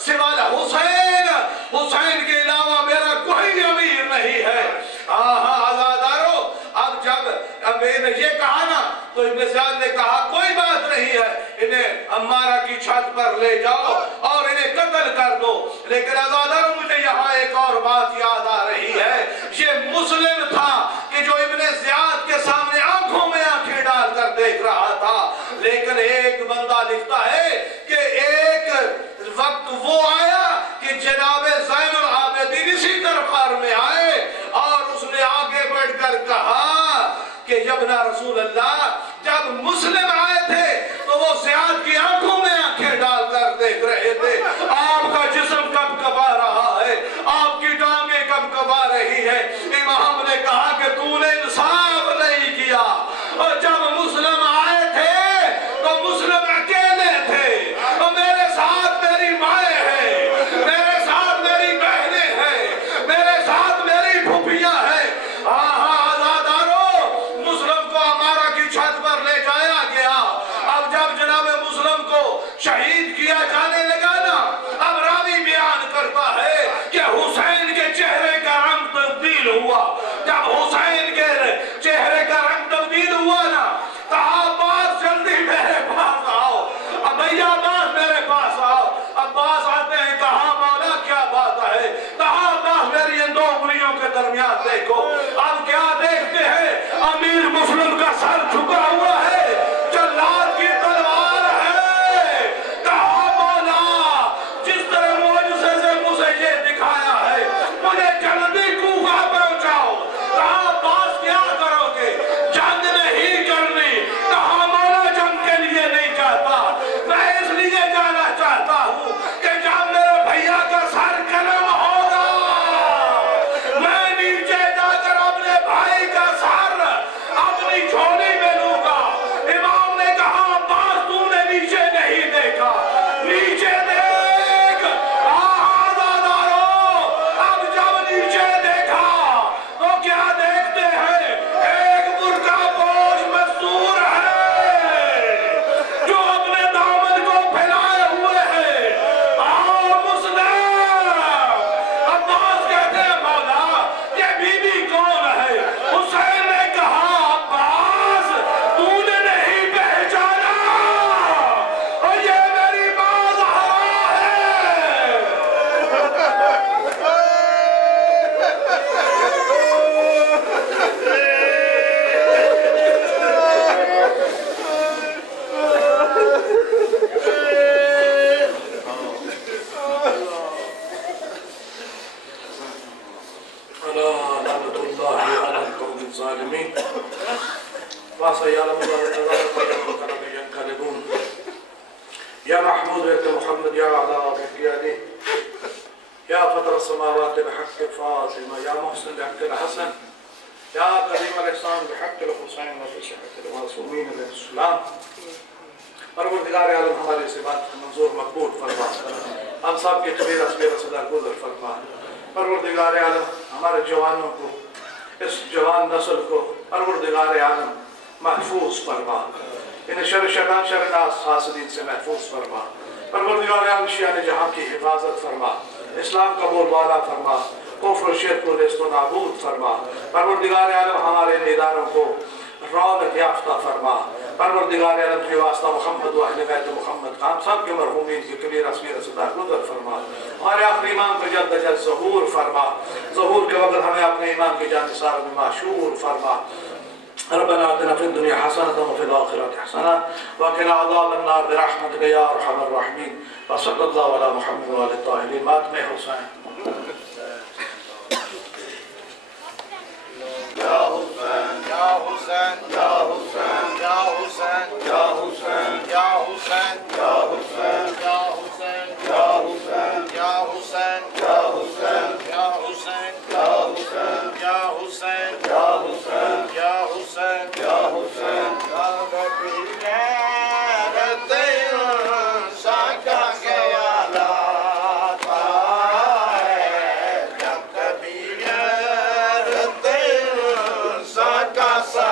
سوال حسین, حسین کے علاوہ میرا کوئی امیر نہیں ہے. آزاداروں, اب جب میں نے یہ کہا نا تو ابن زیاد نے کہا کوئی بات نہیں ہے, انہیں امارہ کی چھت پر لے جاؤ اور انہیں قتل کر دو. لیکن آزاداروں, مجھے یہاں ایک اور بات یاد آ رہی ہے. یہ مسلم تھا کہ جو ابن زیاد کے سامنے آنکھوں میں آنکھیں ڈال کر دیکھ رہا تھا, لیکن ایک بندہ لکھتا ہے کہ ایک وقت وہ آیا کہ جناب زین العابدین اسی دربار میں آئے اور اس نے آگے بڑھ کر کہا کہ یبنا رسول اللہ, جب مسلم آئے تھے تو وہ زیاد کی آنکھوں میں آنکھیں ڈال کر دیکھ رہے تھے, کما رہی ہے۔ امام نے کہا کہ تو نے انصاف نہیں کیا، اور جب مسلم آئے تھے تو مسلم اکیلے تھے، اور میرے ساتھ میری مائیں ہیں، میرے ساتھ میری بہنیں ہیں، میرے ساتھ میری پھوپھیاں ہیں۔ آزادارو، مسلم کو ہمارا کی چھت پر لے جایا گیا۔ اب جب جناب مسلم کو شہید کیا جانے لگا نا، اب راوی بیان کرتا ہے کہ حسین کے چہرے کا رنگ تبدیل ہوا۔ جب حسین کے چہرے کا رنگ تبدیل ہوا نا، کہا عباس جلدی میرے پاس آؤ، بھیا عباس میرے پاس آؤ۔ عباس آتے ہیں، کہا مولا کیا بات ہے؟ کہا عباس میری ان دو انگلیوں کے درمیان دیکھو۔ اب کیا دیکھتے ہیں؟ امیر مسلم کا سر جھکا ہوا ہے، جلاد کی تلوار ہے۔ کہا مولا جس طرح معجزے سے مجھے یہ دکھایا ہے، مجھے جلدی کوفہ پہنچاؤ۔ کہا عباس کیا کرو گے؟ جنگ نہیں کرنی۔ کہا مولا جنگ کے لیے نہیں چاہتا، میں اس لیے جانا چاہتا ہوں کہ جب میرے بھیا کا سر قلم ہوگا، میں نیچے جا کر اپنے بھائی کا سر اپنی جھولی میں لوں گا۔ امام نے کہا عباس تو نے نیچے نہیں دیکھا، نیچے دیکھ۔ آزادارو، اب جب نیچے دیکھا تو کیا دیکھتے ہیں؟ ایک برقع پوش مستور ہے جو اپنے دامن کو پھیلائے ہوئے ہے۔ آؤ مسلم۔ عباس کہتے ہیں مولا یہ بی بی کون ہے؟ حسین نے کہا عباس تو نے نہیں پہچانا، اور یہ میری ماں زہرا ہے۔ لعنت اللہ علی القوم الظالمین وسيعلم الله تبارك ينقلبون يا محمود يا محمد يا على بحياته يا فطر السماوات بحق فاطمة يا محسن بحق الحسن يا كريم الإحسان بحق الحسين وبشحق المعصومين عليه السلام۔ پروردگار عالم ہماری اس بات کو منظور مقبول فرما، ہم سب کے کبیرہ صغیرہ سے درگزر فرما۔ پروردگار عالم ہمارے جوانوں کو، اس جوان نسل کو پروردگار عالم محفوظ فرما، انہیں شر شیطان شر ناس حاسدین سے محفوظ فرما۔ پروردگار عالم شیعہ جہاں کی حفاظت فرما، اسلام کا بول بالا فرما، کفر و شرک کو نیست و نابود فرما۔ پروردگار عالم ہمارے اداروں کو رونق یافتہ فرما۔ پروردگار عالم کے واسطہ محمد و اہل بیت محمد کا ہم سب کے مرحومین کی کبیرہ صغیرہ سے درگزر فرما۔ ہمارے آخری امام کو جلد از جلد ظہور فرما، ظہور کے وقت ہمیں اپنے امام کی جانثار میں معشور فرما۔ ربنا آتنا في الدنيا حسنة وفي الآخرة حسنة وقنا عذاب النار برحمتك يا أرحم الراحمين وصلى الله على محمد وعلى الطاهرين ماتم حسين یا حسین یا حسین یا حسین یا حسین یا حسین یا حسین یا حسین یا حسین یا حسین یا حسین یا حسین یا حسین یا حسین یا حسین یا حسین یا حسین یا حسین یا نبی Casa